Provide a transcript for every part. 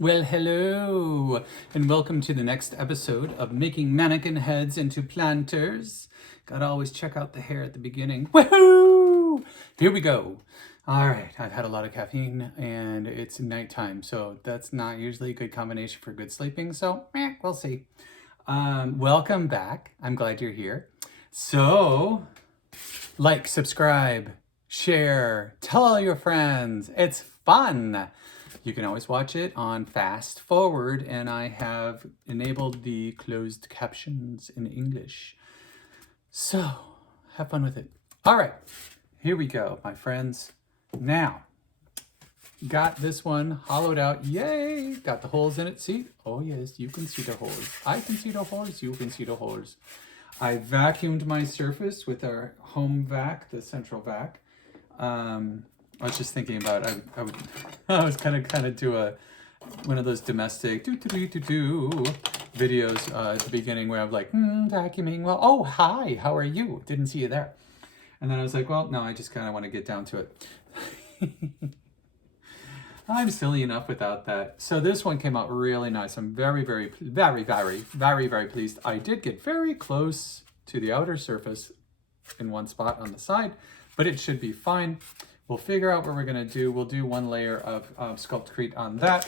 Well, hello, and welcome to the next episode of Making Mannequin Heads into Planters. Gotta always check out the hair at the beginning. Woohoo! Here we go. All right, I've had a lot of caffeine and it's nighttime, so that's not usually a good combination for good sleeping, so we'll see. Welcome back. I'm glad you're here. So, like, subscribe, share, tell all your friends. It's fun. You can always watch it on fast forward, and I have enabled the closed captions in English. So, have fun with it. All right, here we go, my friends. Now, got this one hollowed out. Yay! Got the holes in it. See? Oh, yes, you can see the holes. I can see the holes. You can see the holes. I vacuumed my surface with our home vac, the central vac. I was just thinking about I was gonna do one of those domestic videos at the beginning where I'm like vacuuming. Well, oh hi, how are you? Didn't see you there. And then I was like, well, no, I just kind of want to get down to it. I'm silly enough without that. So this one came out really nice. I'm very pleased. I did get very close to the outer surface in one spot on the side, but it should be fine. We'll figure out what we're gonna do. We'll do one layer of SculptCrete on that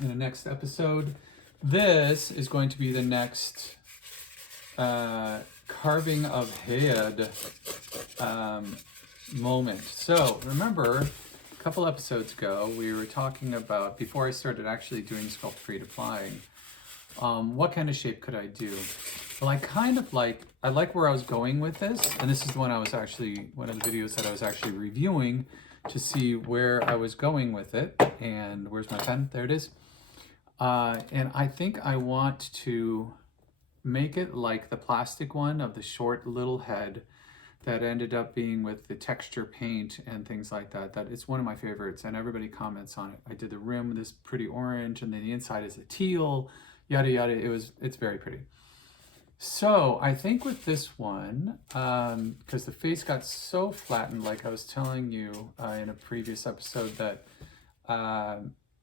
in the next episode. This is going to be the next carving of head moment. So remember, a couple episodes ago, we were talking about, before I started actually doing SculptCrete applying, what kind of shape could I do? Well, I like where I was going with this, and this is the one I was actually, one of the videos that I was actually reviewing to see where I was going with it. And where's my pen? There it is. And I think I want to make it like the plastic one of the short little head that ended up being with the texture paint and things like that. That it's one of my favorites, and everybody comments on it. I did the rim with this pretty orange, and then the inside is a teal, yada yada. It's very pretty. So I think with this one, because the face got so flattened, like I was telling you in a previous episode, that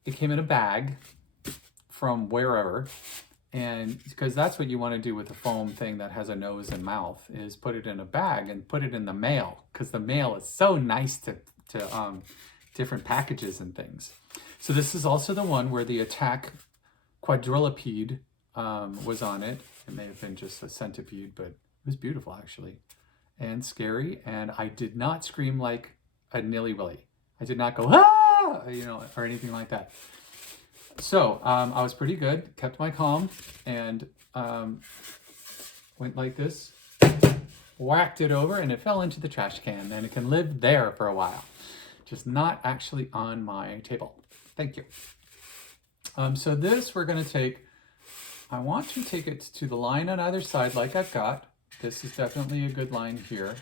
it came in a bag from wherever. And because that's what you want to do with a foam thing that has a nose and mouth, is put it in a bag and put it in the mail, because the mail is so nice to different packages and things. So this is also the one where the attack quadruped was on it. It may have been just a centipede, but it was beautiful actually, and scary. And I did not scream like a nilly-willy. I did not go ah, or anything like that. So I was pretty good, kept my calm, and went like this, whacked it over, and it fell into the trash can, and it can live there for a while, just not actually on my table. Thank you. So this we're going to take, I want to take it to the line on either side like I've got. This is definitely a good line here.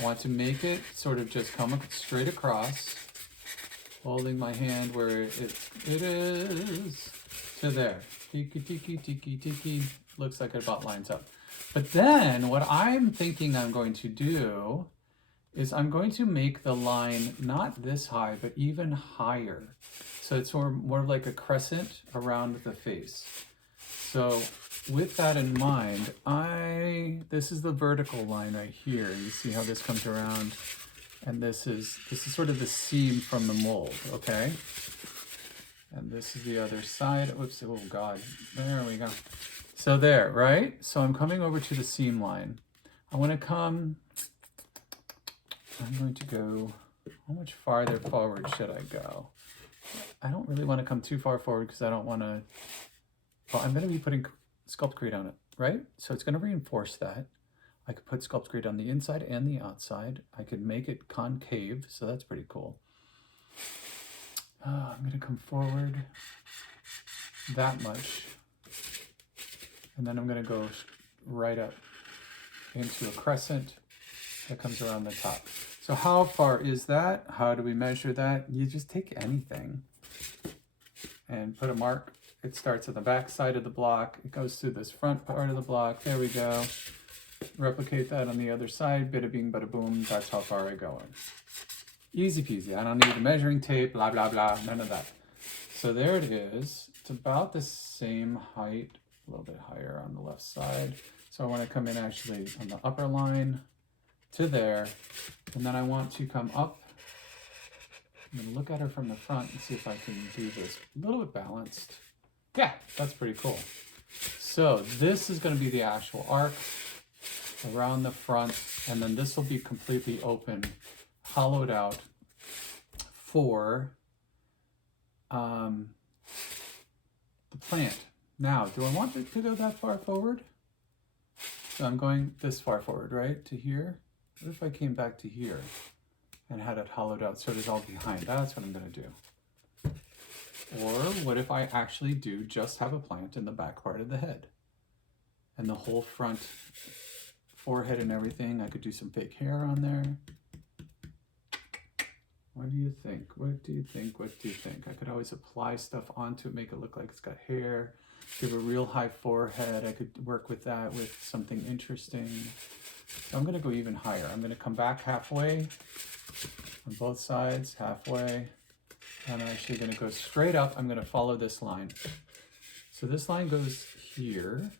I want to make it sort of just come straight across, holding my hand where it is to there. Tiki, tiki, tiki, tiki. Looks like it about lines up. But then what I'm thinking I'm going to do is I'm going to make the line not this high, but even higher. So it's more like a crescent around the face. So with that in mind, this is the vertical line right here. You see how this comes around, and this is sort of the seam from the mold, okay? And this is the other side. Oops, oh God, there we go. So there, right? So I'm coming over to the seam line. I'm going to go, how much farther forward should I go? I don't really want to come too far forward because I don't want to, well, I'm going to be putting SculptCrete on it, right? So it's going to reinforce that. I could put SculptCrete on the inside and the outside. I could make it concave, so that's pretty cool. I'm going to come forward that much, and then I'm going to go right up into a crescent that comes around the top. So how far is that? How do we measure that? You just take anything and put a mark. It starts at the back side of the block. It goes through this front part of the block. There we go. Replicate that on the other side. Bada bing, bada boom. That's how far I go in. Easy peasy. I don't need the measuring tape, blah, blah, blah. None of that. So there it is. It's about the same height, a little bit higher on the left side. So I want to come in actually on the upper line to there. And then I want to come up. I'm going to look at her from the front and see if I can do this a little bit balanced. Yeah, that's pretty cool. So this is going to be the actual arc around the front, and then this will be completely open, hollowed out for the plant. Now, do I want it to go that far forward? So I'm going this far forward, right, to here. What if I came back to here and had it hollowed out so it is all behind? That's what I'm going to do. Or what if I actually do just have a plant in the back part of the head? And the whole front forehead and everything, I could do some fake hair on there. What do you think? What do you think? What do you think? I could always apply stuff onto it, make it look like it's got hair. Give a real high forehead. I could work with that with something interesting. So I'm going to go even higher. I'm going to come back halfway on both sides, halfway. And I'm actually going to go straight up. I'm going to follow this line. So this line goes here.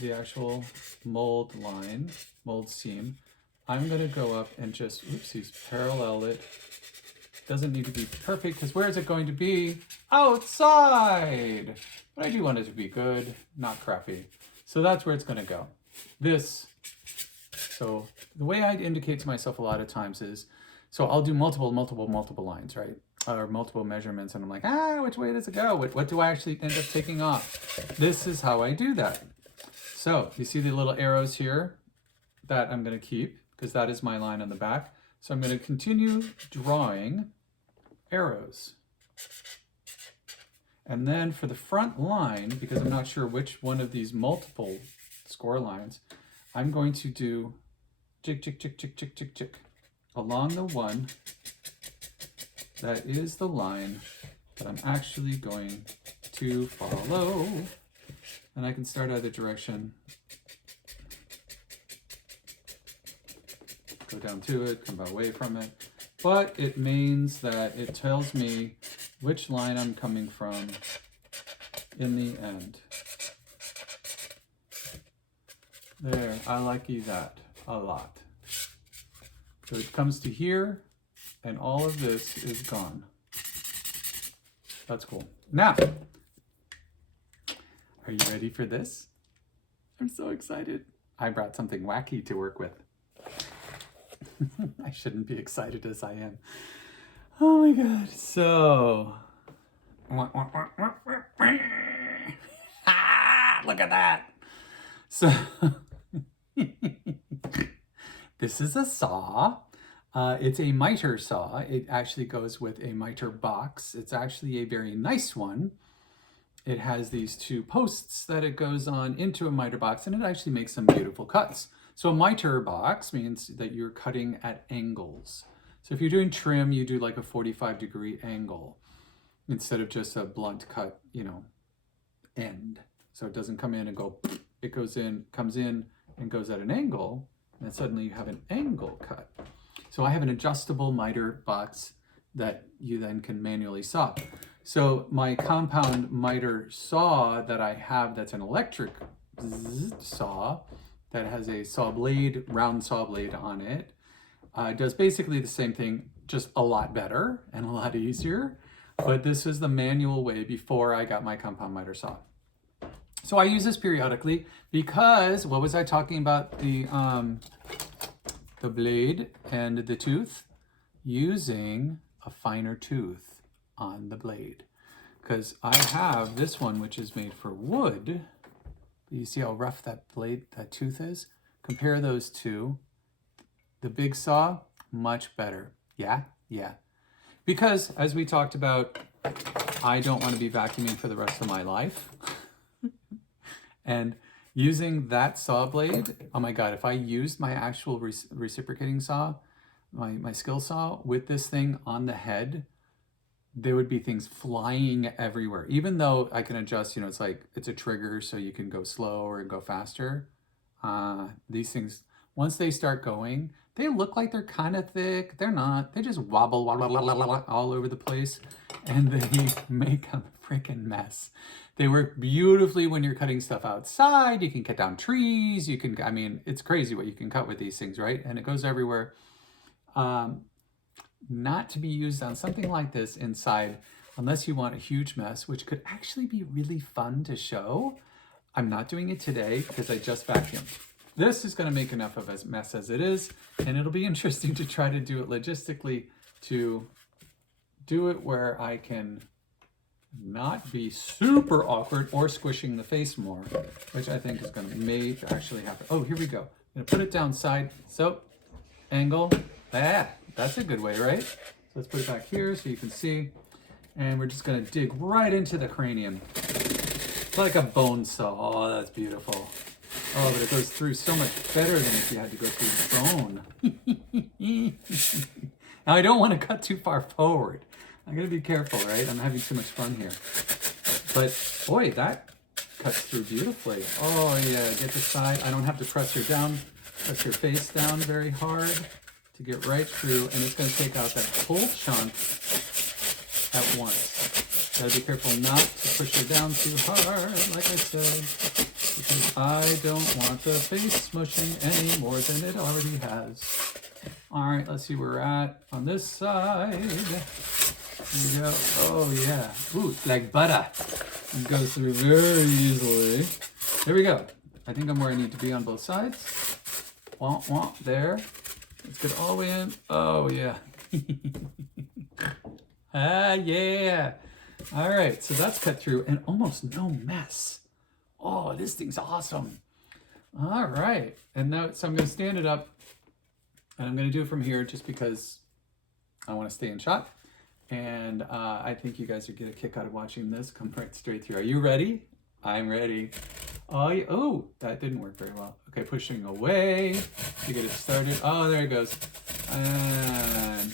The actual mold line, mold seam. I'm going to go up and just, oopsies, parallel it. Doesn't need to be perfect, because where is it going to be? Outside! But I do want it to be good, not crappy. So that's where it's going to go. So the way I indicate to myself a lot of times is, so I'll do multiple lines, right? Or multiple measurements, and I'm like, which way does it go? What do I actually end up taking off? This is how I do that. So you see the little arrows here that I'm going to keep, because that is my line on the back. So I'm going to continue drawing arrows. And then for the front line, because I'm not sure which one of these multiple score lines, I'm going to do jig, jig, jig, jig, jig, jig, jig, along the one that is the line that I'm actually going to follow. And I can start either direction, go down to it, come away from it. But it means that it tells me which line I'm coming from in the end. There, I like that a lot. So it comes to here, and all of this is gone. That's cool. Now, are you ready for this? I'm so excited. I brought something wacky to work with. I shouldn't be excited as I am. Oh my God. So, look at that. So, this is a saw. It's a miter saw. It actually goes with a miter box. It's actually a very nice one. It has these two posts that it goes on into a miter box, and it actually makes some beautiful cuts. So a miter box means that you're cutting at angles. So if you're doing trim, you do like a 45-degree angle instead of just a blunt cut, end. So it doesn't come in and go, it goes in, comes in and goes at an angle, and then suddenly you have an angle cut. So I have an adjustable miter box that you then can manually saw. So my compound miter saw that I have, that's an electric saw that has a saw blade, round saw blade on it, does basically the same thing, just a lot better and a lot easier. But this is the manual way before I got my compound miter saw. So I use this periodically because, what was I talking about? The blade and the tooth, using a finer tooth on the blade. Because I have this one, which is made for wood. You see how rough that blade, that tooth is? Compare those two. The big saw, much better. Yeah. Because, as we talked about, I don't want to be vacuuming for the rest of my life. And using that saw blade, oh my God, if I used my actual reciprocating saw, my skill saw, with this thing on the head, there would be things flying everywhere. Even though I can adjust, it's like, it's a trigger, so you can go slow or go faster. These things, once they start going, they look like they're kind of thick. They're not. They just wobble all over the place. and they make a freaking mess. They work beautifully when you're cutting stuff outside. You can cut down trees. You can, I mean, it's crazy what you can cut with these things, right? And it goes everywhere. Not to be used on something like this inside unless you want a huge mess, which could actually be really fun to show. I'm not doing it today because I just vacuumed. This is going to make enough of a mess as it is, and it'll be interesting to try to do it logistically, to do it where I can not be super awkward or squishing the face more, which I think is going to may actually happen. Oh, here we go. I'm going to put it down side, so angle. That's a good way, right? So let's put it back here so you can see. And we're just going to dig right into the cranium. It's like a bone saw. Oh, that's beautiful. Oh, but it goes through so much better than if you had to go through bone. Now, I don't want to cut too far forward. I'm going to be careful, right? I'm having too much fun here. But, boy, that cuts through beautifully. Oh, yeah, get the side. I don't have to press your face down very hard to get right through. And it's going to take out that whole chunk at once. Gotta be careful not to push it down too hard, like I said, because I don't want the face smushing any more than it already has. All right, let's see where we're at on this side. Here we go. Oh yeah. Ooh, it's like butter. It goes through very easily. There we go. I think I'm where I need to be on both sides. Womp womp there. Let's get all the way in. Oh yeah. Ah, yeah. All right, so that's cut through and almost no mess. Oh, this thing's awesome. All right, and now, so I'm going to stand it up, and I'm going to do it from here just because I want to stay in shot. And I think you guys are going to get a kick out of watching this come right straight through. Are you ready? I'm ready. Oh, yeah. Oh, that didn't work very well. Okay, pushing away to get it started. Oh, there it goes. And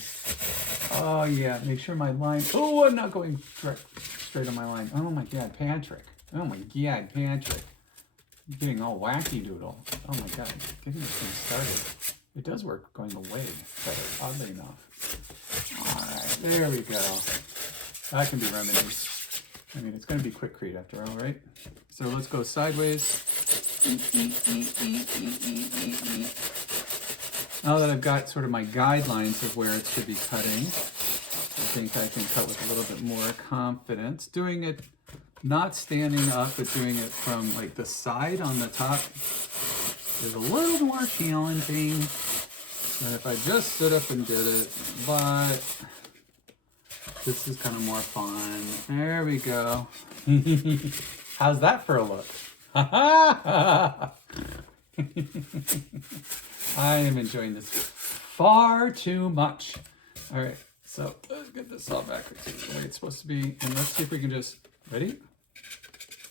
oh yeah, make sure my line. Oh, I'm not going straight on my line. Oh my God, Patrick. Oh my God, Patrick. I'm getting all wacky doodle. Oh my God, getting this thing started. It does work going away better, oddly enough. All right, there we go. That can be remedied. I mean, it's going to be QuickCrete after all, right? So let's go sideways. Now that I've got sort of my guidelines of where it should be cutting, I think I can cut with a little bit more confidence. Doing it, not standing up, but doing it from like the side on the top is a little more challenging than if I just stood up and did it, but this is kind of more fun. There we go. How's that for a look? I am enjoying this far too much. All right, so let's get this all backwards the way it's supposed to be. And let's see if we can just, ready?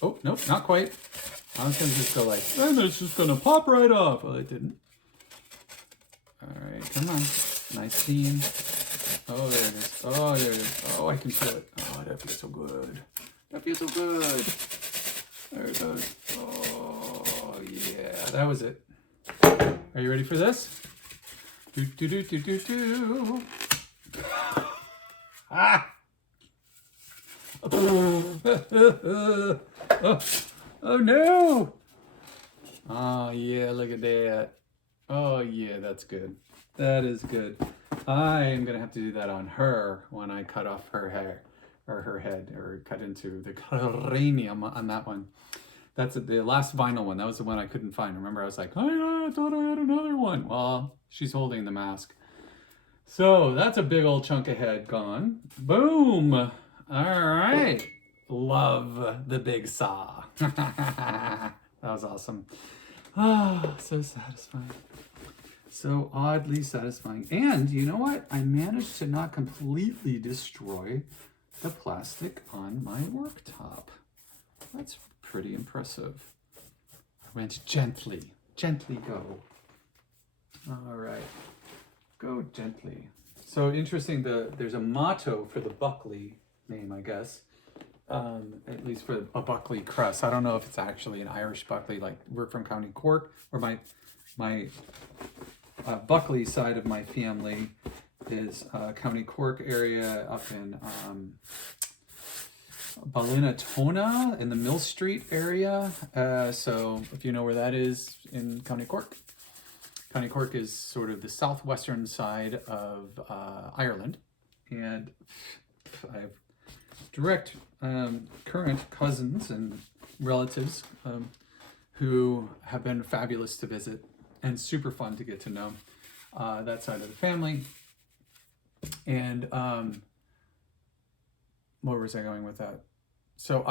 Oh, nope, not quite. I was gonna just go like, and it's just gonna pop right off. Well, it didn't. All right, come on. Nice seam. Oh, there it is. Oh, there it is. Oh, I can feel it. Oh, that feels so good. That feels so good. There it goes. Oh, yeah, that was it. Are you ready for this? Do, do, do, do, do, do. Ah! Oh, oh no! Oh yeah, look at that. Oh yeah, that's good. That is good. I am gonna have to do that on her when I cut off her hair or her head, or cut into the cranium on that one. That's the last vinyl one. That was the one I couldn't find. Remember, I was like, I thought I had another one. Well, she's holding the mask. So that's a big old chunk of head gone. Boom. All right. Love the big saw. That was awesome. Ah, so satisfying. So oddly satisfying. And you know what? I managed to not completely destroy the plastic on my worktop. That's pretty impressive. I went gently go. All right, go gently. So interesting, there's a motto for the Buckley name, I guess, at least for a Buckley crust. I don't know if it's actually an Irish Buckley, like we're from County Cork, or my Buckley side of my family is County Cork area up in Ballinatona in the Mill Street area. So if you know where that is in County Cork. County Cork is sort of the southwestern side of Ireland. And I have direct current cousins and relatives who have been fabulous to visit and super fun to get to know that side of the family. And where was I going with that? So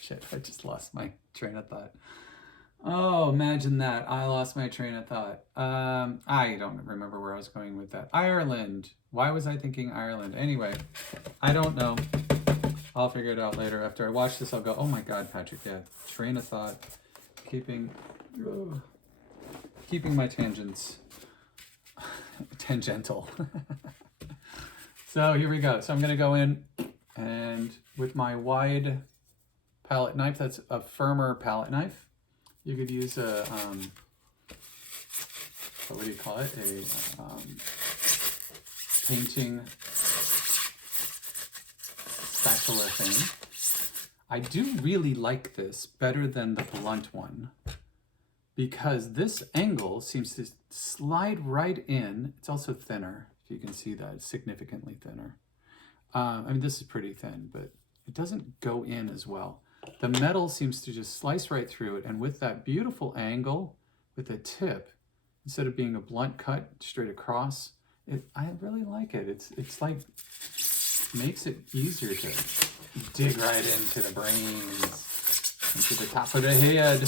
shit, I just lost my train of thought. Oh, imagine that. I lost my train of thought. I don't remember where I was going with that. Ireland. Why was I thinking Ireland? Anyway, I don't know. I'll figure it out later. After I watch this, I'll go, oh my God, Patrick, yeah. Train of thought. Keeping my tangents tangential. So here we go. So I'm going to go in and with my wide palette knife, that's a firmer palette knife. You could use a, what do you call it? A painting spatula thing. I do really like this better than the blunt one because this angle seems to slide right in. It's also thinner. If you can see that, it's significantly thinner. I mean, this is pretty thin, but it doesn't go in as well. The metal seems to just slice right through it, and with that beautiful angle, with the tip, instead of being a blunt cut straight across, I really like it. It's like, makes it easier to dig right into the brains, into the top of the head.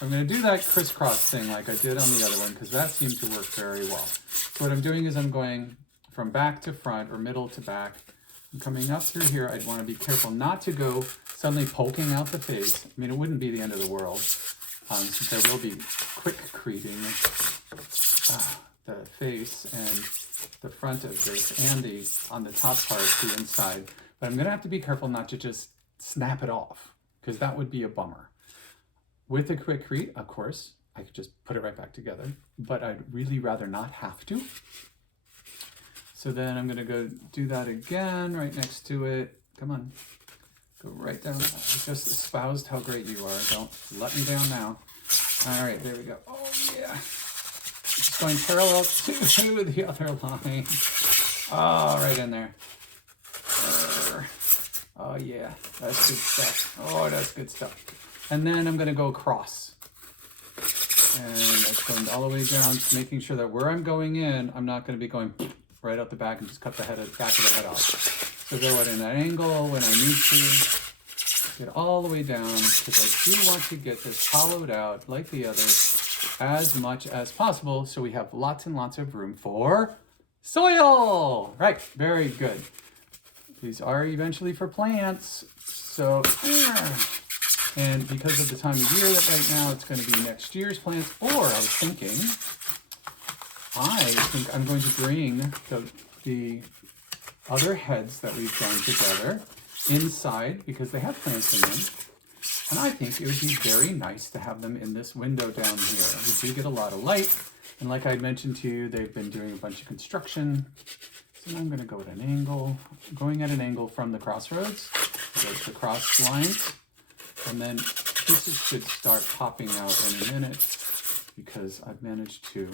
I'm going to do that crisscross thing like I did on the other one, because that seemed to work very well. So what I'm doing is I'm going from back to front, or middle to back. I'm coming up through here. I'd want to be careful not to go suddenly poking out the face. I mean, it wouldn't be the end of the world, since I will be quick creating the face and the front of this and on the top part, the inside. But I'm going to have to be careful not to just snap it off, because that would be a bummer. With a SculptCrete, of course, I could just put it right back together, but I'd really rather not have to. So then I'm going to go do that again right next to it. Come on. Go right down. I just espoused how great you are. Don't let me down now. All right, there we go. Oh, yeah. Just going parallel to the other line. Oh, right in there. Oh, yeah. That's good stuff. Oh, that's good stuff. And then I'm going to go across. And that's going all the way down, just making sure that where I'm going in, I'm not going to be going right out the back and just cut the back of the head off. So go at an angle when I need to. Get all the way down, because I do want to get this hollowed out like the others as much as possible, so we have lots and lots of room for soil. Right, very good. These are eventually for plants. So, and because of the time of year that right now, it's going to be next year's plants. Or I think I'm going to bring the other heads that we've done together inside, because they have plants in them. And I think it would be very nice to have them in this window down here. We do get a lot of light. And like I mentioned to you, they've been doing a bunch of construction. So now I'm going to go at an angle. I'm going at an angle from the crossroads. So there's the cross lines. And then pieces should start popping out in a minute, because I've managed to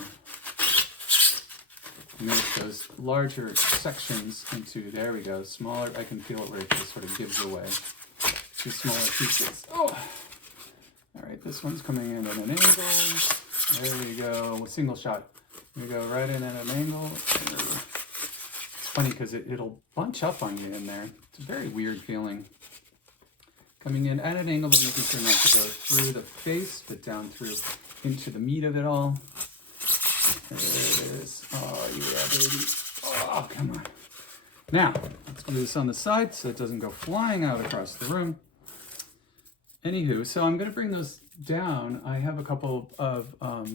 make those larger sections into, there we go, smaller. I can feel it where it just sort of gives away to smaller pieces. Oh, all right, this one's coming in at an angle. There we go, single shot. We go right in at an angle. It's funny because it'll bunch up on you in there. It's a very weird feeling. Coming in at an angle, but making sure not to go through the face, but down through into the meat of it all. There it is. Oh, yeah, baby. Oh, come on. Now, let's do this on the side so it doesn't go flying out across the room. Anywho, so I'm going to bring those down. I have a couple of, I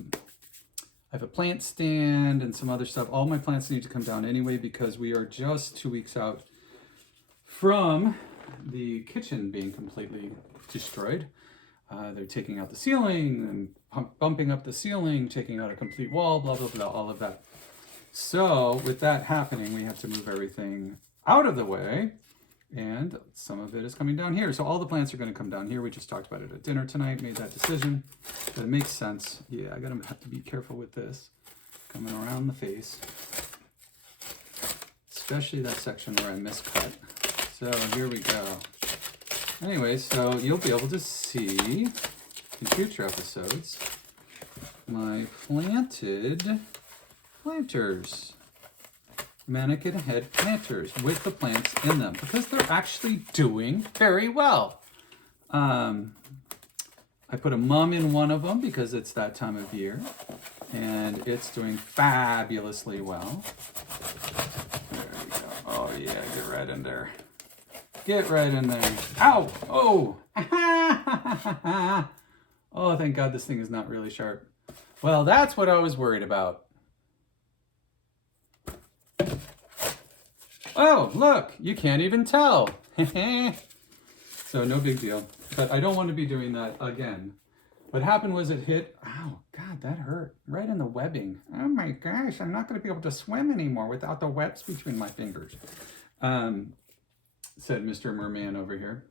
have a plant stand and some other stuff. All my plants need to come down anyway, because we are just 2 weeks out from the kitchen being completely destroyed. They're taking out the ceiling and bumping up the ceiling, taking out a complete wall, blah, blah, blah, all of that. So with that happening, we have to move everything out of the way, and some of it is coming down here. So all the plants are going to come down here. We just talked about it at dinner tonight, made that decision. But it makes sense. Yeah, I have to be careful with this. Coming around the face. Especially that section where I miscut. So here we go. Anyway, so you'll be able to see in future episodes my planted planters. Mannequin head planters with the plants in them because they're actually doing very well. I put a mum in one of them because it's that time of year and it's doing fabulously well. There we go. Oh yeah, get right in there. Get right in there. Ow! Oh! Oh, thank God this thing is not really sharp. Well, that's what I was worried about. Oh, look, you can't even tell. So no big deal. But I don't want to be doing that again. What happened was it hit, ow, God, that hurt. Right in the webbing. Oh my gosh, I'm not going to be able to swim anymore without the webs between my fingers. Said Mr. Merman over here.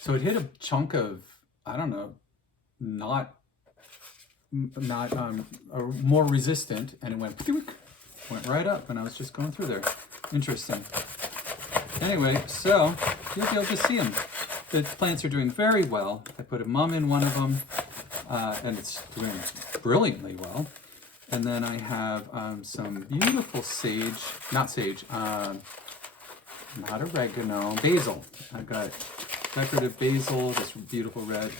So it hit a chunk of, I don't know, not more resistant, and it went right up when I was just going through there. Interesting. Anyway, so you'll be able to see them. The plants are doing very well. I put a mum in one of them, and it's doing brilliantly well. And then I have some beautiful not oregano, basil. I've got decorative basil, this beautiful red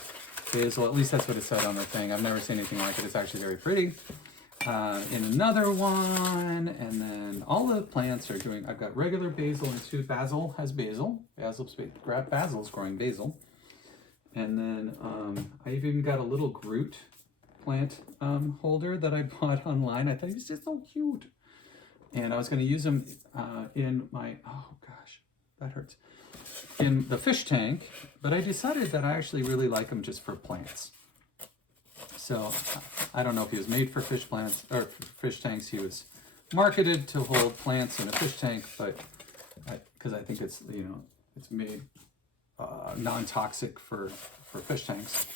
basil. At least that's what it said on the thing. I've never seen anything like it. It's actually very pretty. In another one, and then all the plants are doing, I've got regular basil and two. Basil has basil. Basil's growing basil. And then I've even got a little Groot plant holder that I bought online. I thought he was just so cute. And I was going to use them in my, oh gosh, that hurts, in the fish tank, but I decided that I actually really like them just for plants. So I don't know if he was made for fish plants or fish tanks. He was marketed to hold plants in a fish tank, but because I think it's, you know, it's made non-toxic for fish tanks.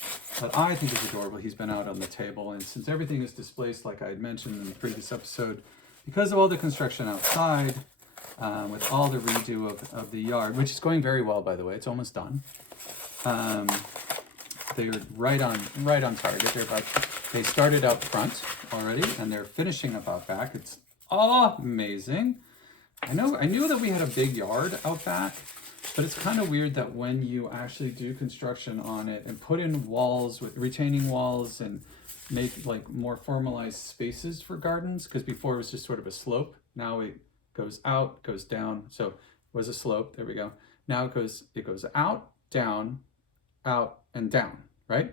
But I think it's adorable. He's been out on the table, and since everything is displaced, like I had mentioned in the previous episode, because of all the construction outside, with all the redo of the yard, which is going very well, by the way, it's almost done. They're right on target. They started out front already, and they're finishing up out back. It's amazing. I knew that we had a big yard out back, but it's kind of weird that when you actually do construction on it and put in walls with retaining walls and make like more formalized spaces for gardens, because before it was just sort of a slope. Now it goes out, goes down. So it was a slope. There we go. Now it goes out, down, out, and down, right?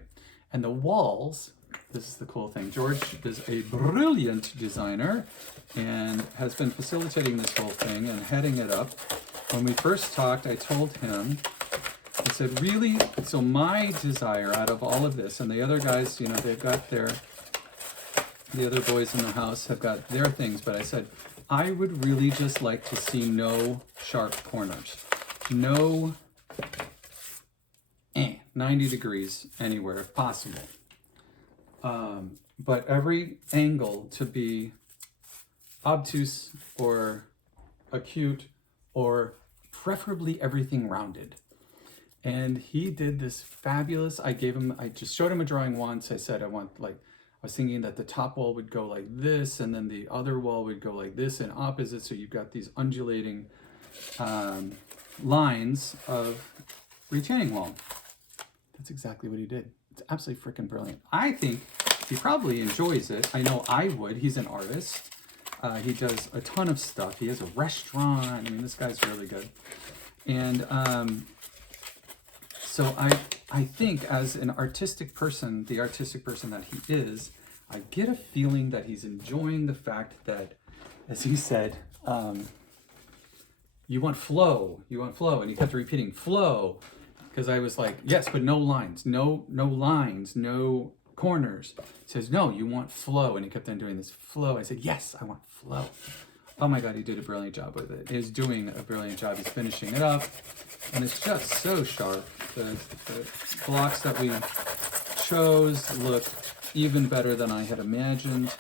And the walls, this is the cool thing. George is a brilliant designer and has been facilitating this whole thing and heading it up. When we first talked, I told him, I said, really, so my desire out of all of this, and the other guys, you know, they've got the other boys in the house have got their things, but I said, I would really just like to see no sharp corners. No 90 degrees anywhere if possible. But every angle to be obtuse or acute, or preferably everything rounded. And he did this fabulous, I just showed him a drawing once. I said, I was thinking that the top wall would go like this, and then the other wall would go like this and opposite. So you've got these undulating lines of retaining wall. That's exactly what he did. It's absolutely freaking brilliant. I think he probably enjoys it. I know I would. He's an artist. He does a ton of stuff. He has a restaurant. I mean, this guy's really good. And so I think as an artistic person, the artistic person that he is, I get a feeling that he's enjoying the fact that, as he said, you want flow, and he kept repeating flow, because I was like, yes, but no lines, no lines, no corners. He says, no, you want flow. And he kept on doing this flow. I said, yes, I want flow. Oh my God, he did a brilliant job with it. He's doing a brilliant job. He's finishing it up. And it's just so sharp. The blocks that we chose look even better than I had imagined.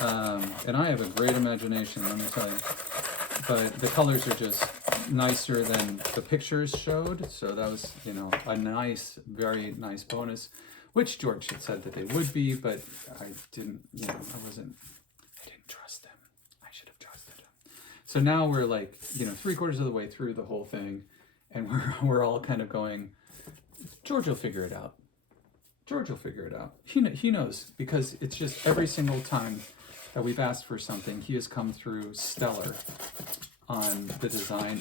And I have a great imagination, let me tell you. But the colors are just nicer than the pictures showed. So that was, you know, a nice, very nice bonus, which George had said that they would be, but I didn't, you know, I didn't trust them. I should have trusted them. So now we're like, you know, 3/4 of the way through the whole thing, and we're all kind of going, George will figure it out. George will figure it out. He knows, because it's just every single time that we've asked for something, he has come through stellar on the design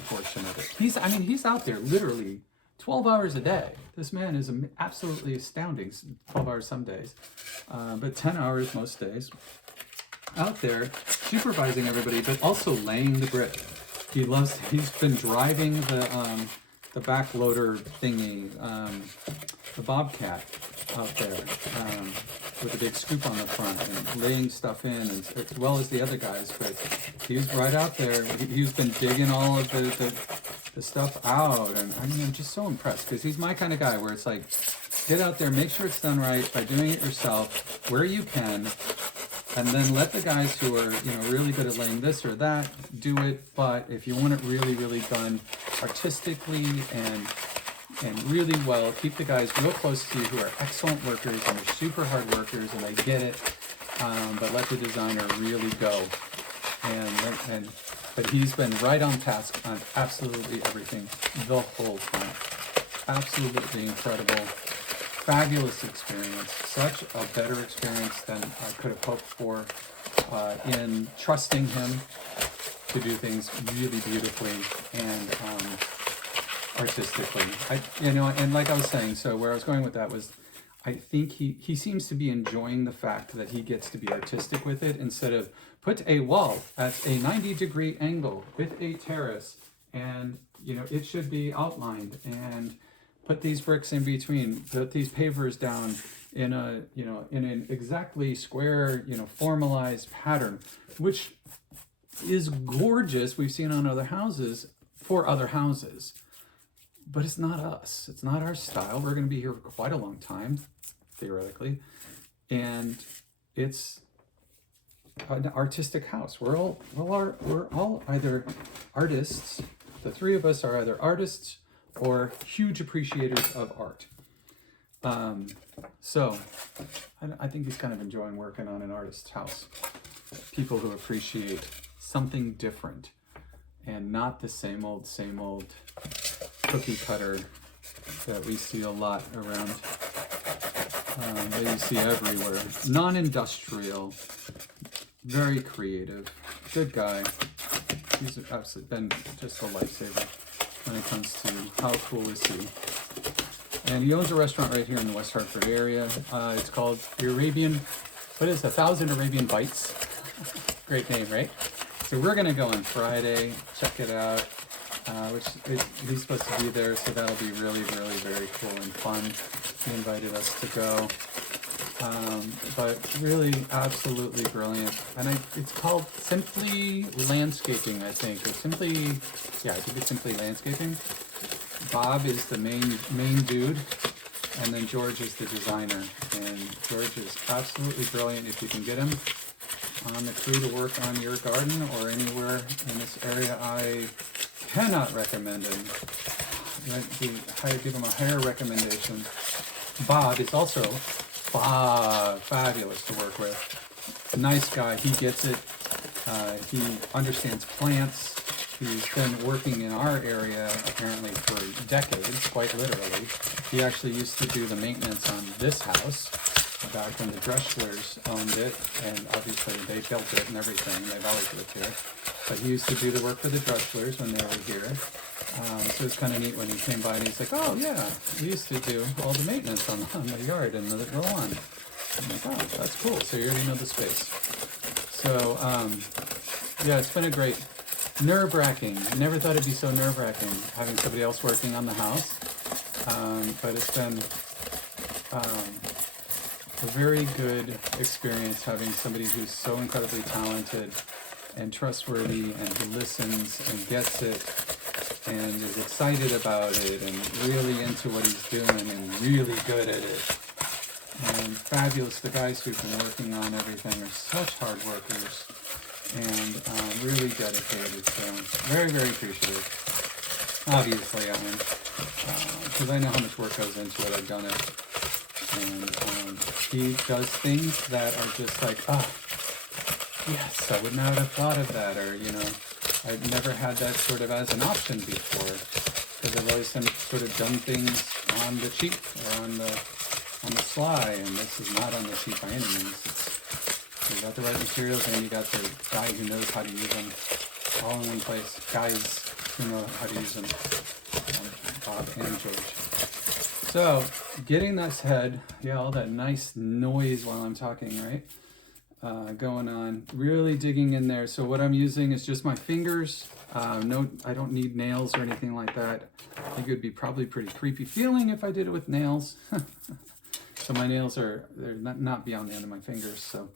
portion of it. He's out there literally 12 hours a day. This man is absolutely astounding. 12 hours some days, but 10 hours most days. Out there supervising everybody, but also laying the brick. He's been driving the back loader thingy, the Bobcat out there, with a big scoop on the front and laying stuff in, and as well as the other guys. But he's right out there. He's been digging all of the stuff out, and I mean, I'm just so impressed, because he's my kind of guy where it's like, get out there, make sure it's done right by doing it yourself where you can, and then let the guys who are, you know, really good at laying this or that do it. But if you want it really, really done artistically and really well, keep the guys real close to you who are excellent workers and are super hard workers and they get it, but let the designer really go. But he's been right on task on absolutely everything the whole time. Absolutely incredible. Fabulous experience. Such a better experience than I could have hoped for, in trusting him to do things really beautifully and artistically. And like I was saying, so where I was going with that was, I think he seems to be enjoying the fact that he gets to be artistic with it, instead of put a wall at a 90-degree angle with a terrace, and, you know, it should be outlined, and put these bricks in between, put these pavers down in a, you know, in an exactly square, you know, formalized pattern, which is gorgeous. We've seen on other houses for other houses, but it's not us. It's not our style. We're going to be here for quite a long time, theoretically, and it's an artistic house. We're all either artists. The three of us are either artists or huge appreciators of art. So I think he's kind of enjoying working on an artist's house. People who appreciate something different and not the same old cookie cutter that we see a lot around, that you see everywhere. Non-industrial, very creative, good guy. He's absolutely been just a lifesaver when it comes to how cool is he. And he owns a restaurant right here in the West Hartford area. It's called Arabian, 1,000 Arabian Bites. Great name, right? So we're gonna go on Friday, check it out, he's supposed to be there, so that'll be really, really very cool and fun. He invited us to go. But really absolutely brilliant. And it's called Simply Landscaping, I think, or Simply, yeah, I think it's Simply Landscaping. Bob is the main dude, and then George is the designer. And George is absolutely brilliant. If you can get him on the crew to work on your garden or anywhere in this area, I cannot recommend him. I'd give him a higher recommendation. Bob is also fabulous to work with. Nice guy. He gets it. He understands plants. He's been working in our area apparently for decades, quite literally. He actually used to do the maintenance on this house back when the Dreschlers owned it, and obviously they built it and everything. They've always lived here. But he used to do the work for the Dreschlers when they were here. So it's kind of neat when he came by and he's like, oh yeah, he used to do all the maintenance on the yard and the lawn. I'm like, oh, that's cool. So you already know the space. So yeah, it's been a great, nerve-wracking. I never thought it'd be so nerve-wracking having somebody else working on the house. But it's been a very good experience having somebody who's so incredibly talented and trustworthy and who listens and gets it and is excited about it and really into what he's doing and really good at it. And fabulous. The guys who've been working on everything are such hard workers and really dedicated. So very, very appreciative. Obviously, I mean, because I know how much work goes into it. I've done it. And he does things that are just like, oh, yes, I would not have thought of that. Or, you know, I've never had that sort of as an option before. Because I've always sort of done things on the cheap or on the sly, and this is not on the cheap by any means. You got the right materials, and you got the guy who knows how to use them all in one place. Guys who know how to use them, Bob and George. So, getting this head, yeah, all that nice noise while I'm talking, right? Going on, really digging in there. So what I'm using is just my fingers. No, I don't need nails or anything like that. I think it would be probably pretty creepy feeling if I did it with nails. So my nails they're not beyond the end of my fingers. So,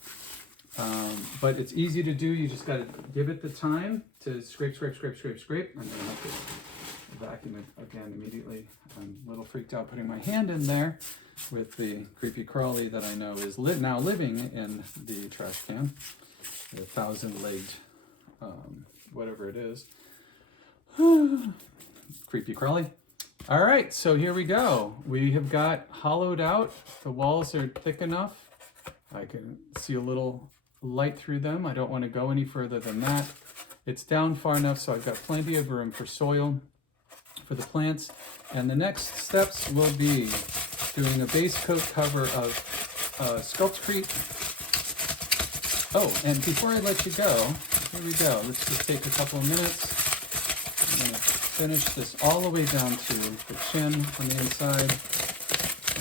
but it's easy to do. You just got to give it the time to scrape, scrape, scrape, scrape, scrape. I'm gonna have to vacuum it again immediately. I'm a little freaked out putting my hand in there with the creepy crawly that I know is now living in the trash can, the 1,000-legged, whatever it is. Creepy crawly. All right, so here we go. We have got hollowed out. The walls are thick enough. I can see a little light through them. I don't want to go any further than that. It's down far enough so I've got plenty of room for soil for the plants. And the next steps will be doing a base coat cover of SculptCrete. Oh, and before I let you go, here we go. Let's just take a couple of minutes. I'm going to finish this all the way down to the chin on the inside.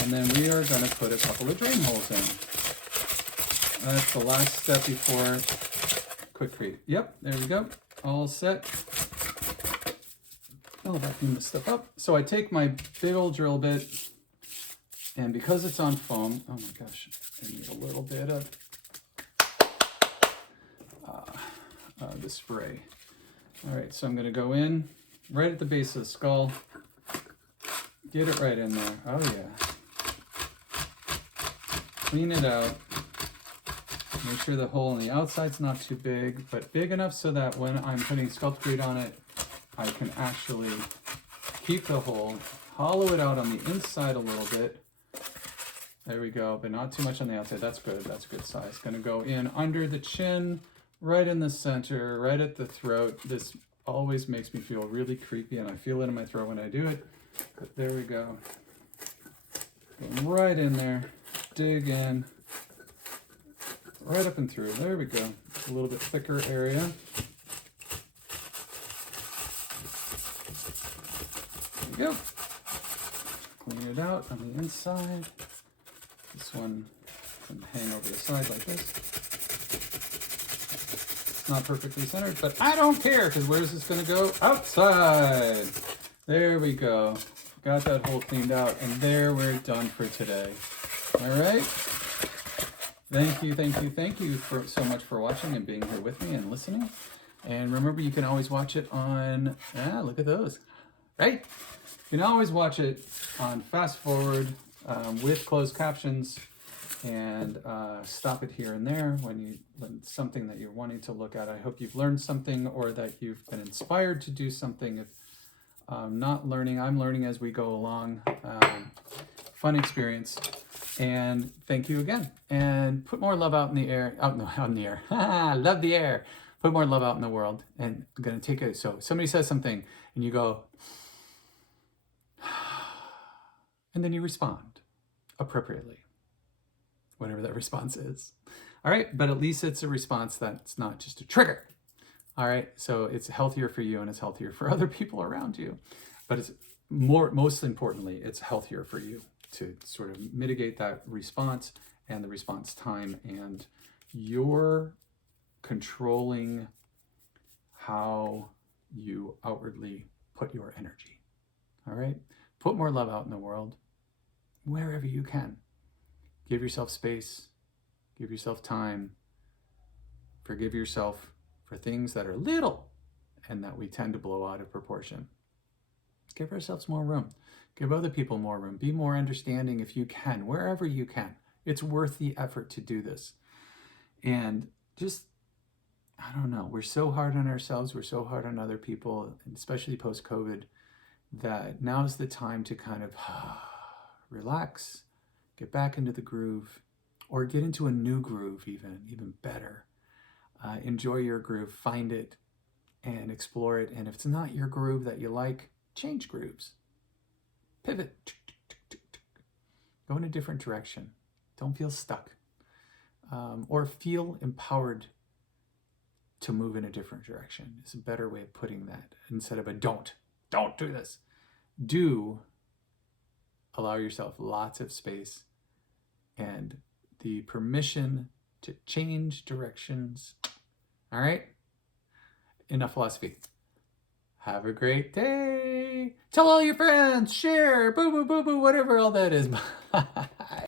And then we are going to put a couple of drain holes in. That's the last step before QuickCrete. Yep, there we go. All set. I'll vacuum this stuff up. So I take my big old drill bit, and because it's on foam, oh my gosh, I need a little bit of the spray. All right, so I'm going to go in right at the base of the skull. Get it right in there. Oh yeah. Clean it out. Make sure the hole on the outside's not too big, but big enough so that when I'm putting SculptCrete on it, I can actually keep the hole, hollow it out on the inside a little bit. There we go, but not too much on the outside. That's good, that's a good size. Gonna go in under the chin, right in the center, right at the throat. This always makes me feel really creepy, and I feel it in my throat when I do it. But there we go. Go right in there, dig in, right up and through. There we go. A little bit thicker area. There we go. Clean it out on the inside. This one can hang over the side like this. It's not perfectly centered, but I don't care, because where's this going to go? Outside! There we go. Got that hole cleaned out, and there we're done for today. All right? Thank you so much for watching and being here with me and listening. And remember, you can always watch it on, look at those, right? You can always watch it on fast forward with closed captions, and stop it here and there when something that you're wanting to look at. I hope you've learned something, or that you've been inspired to do something. If not learning, I'm learning as we go along. Fun experience. And thank you again. And put more love out in the air. Out in the air. Love the air. Put more love out in the world. And I'm going to take it. So somebody says something and you go, and then you respond appropriately, whatever that response is. All right. But at least it's a response that's not just a trigger. All right. So it's healthier for you, and it's healthier for other people around you. But it's most importantly, it's healthier for you to sort of mitigate that response and the response time, and you're controlling how you outwardly put your energy. All right? Put more love out in the world wherever you can. Give yourself space. Give yourself time. Forgive yourself for things that are little and that we tend to blow out of proportion. Give ourselves more room. Give other people more room. Be more understanding if you can, wherever you can. It's worth the effort to do this. And just, I don't know, we're so hard on ourselves, we're so hard on other people, especially post-COVID, that now's the time to kind of relax, get back into the groove, or get into a new groove even better. Enjoy your groove, find it, and explore it. And if it's not your groove that you like, change grooves. Pivot. Go in a different direction. Don't feel stuck. Or feel empowered to move in a different direction. It's a better way of putting that instead of a don't do this. Do allow yourself lots of space and the permission to change directions. All right? Enough philosophy. Have a great day. Tell all your friends, share, boo, boo, boo, boo, whatever all that is. Bye.